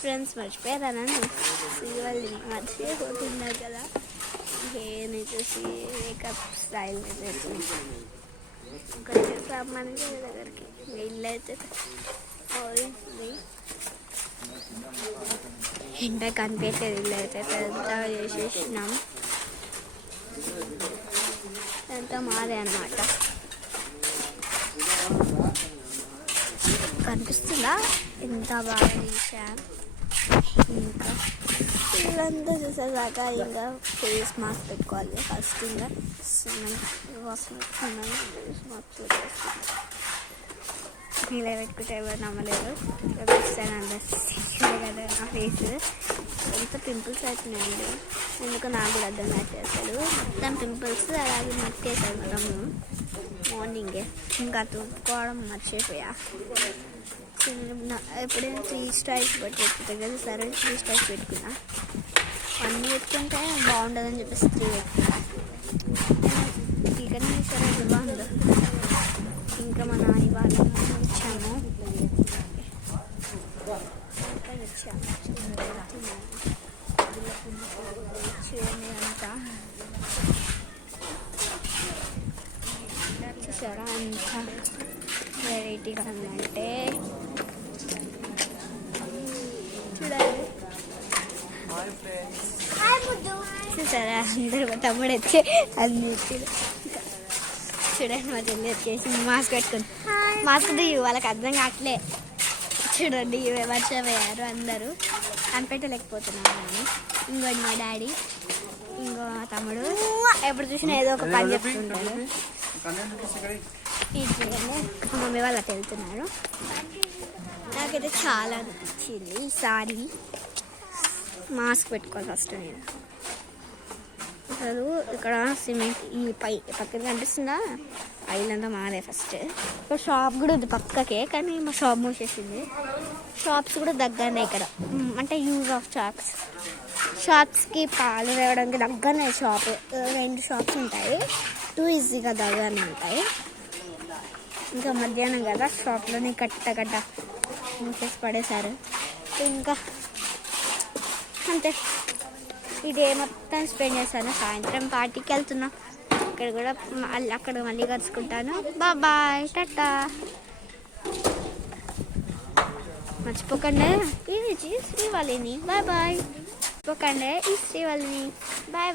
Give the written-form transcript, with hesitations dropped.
Friends మర్చిపోయారని Srivalli మర్చిపోతున్నారు కదా. Hair చూసి మేకప్ స్టైల్ చూసి కొంచెం రమ్మని దగ్గరికి ఇల్లు అయితే పోయింది. ఎండ కనిపించేది ఇల్లు అయితే పెద్దగా చేసేసినాం. అంతా మాదే అన్నమాట. కనిపిస్తుందా ఎంత బాగా తీసాను. ఇంకా ఇదంతా చూసేదాకా ఇంకా ఫేస్ మాస్క్ పెట్టుకోవాలి ఫస్ట్. ఇంకా ఫేస్ మాస్క్ ఇలా పెట్టుకుంటే ఎవరు నమ్మలేదు. కదా నా ఫేస్ ఎంత పింపుల్స్ అవుతున్నాయండి. ఎందుకు నాకు కూడా అర్థం చేస్తాడు. మొత్తం పింపుల్స్ అలాగే మట్టేసాడు మొత్తము మార్నింగే. ఇంకా తూపుకోవడం మర్చిపోయా. ఎప్పుడైనా 3 స్టైల్స్ పెట్టుకుంటాను కదా, సరే 3 స్టైల్స్ పెట్టుకున్నా. 1 పెట్టుకుంటే బాగుంటుందని చెప్పేసి 3 పెట్టుకున్నా. ఇకనే సరే బాగుంది. ఇంకా మన ఇవాళ వచ్చాము అంతా చూసారా అంత వెరైటీగా ఉందంటే చూడాలి. చూసారా అందరూ తమ్ముడు వచ్చి అన్ని చూడండి. మా చెల్లి వచ్చేసి మాస్క్ పెట్టుకుని మాస్క్ వాళ్ళకి అర్థం కావట్లే. చూడండి వర్షపోయారు అందరూ కనిపెట్టలేకపోతున్నాను నేను. ఇంకోటి మా డాడీ, ఇంకో మా తమ్ముడు ఎప్పుడు చూసినా ఏదో ఒక పని చెప్తుంటాడు. ఇది చూడండి మా మమ్మీ వాళ్ళు అట్లా వెళ్తున్నారు. నాకైతే చాలా నచ్చింది ఈసారి. మాస్క్ పెట్టుకోవాలి ఫస్ట్ నేను. అసలు ఇక్కడ సిమెంట్ ఈ పక్కన కనిపిస్తుందా, ఐలంతా మాదే ఫస్ట్. ఇక్కడ షాప్ కూడా ఉంది పక్కకే, కానీ మా షాప్ మూసేసింది. షాప్స్ కూడా దగ్గరనే ఇక్కడ, అంటే యూజ్ ఆఫ్ షాప్స్కి పాలు వేయడానికి దగ్గరనే షాప్. 2 షాప్స్ ఉంటాయి, 2 ఈజీగా దగ్గరనే ఉంటాయి. ఇంకా మధ్యాహ్నం కదా షాప్లోని కట్ట మూసేసి పడేశారు. ఇంకా అంతే, ఈ డే మొత్తం స్పెండ్ చేస్తాను. సాయంత్రం పార్టీకి వెళ్తున్నా. ఇక్కడ కూడా అక్కడ మళ్ళీ కలుసుకుంటాను. బాయ్ టాటా. మర్చిపోకండి ఈ శ్రీవల్లిని. బాయ్ మర్చిపోకండి ఈ శ్రీవల్లిని. బాయ్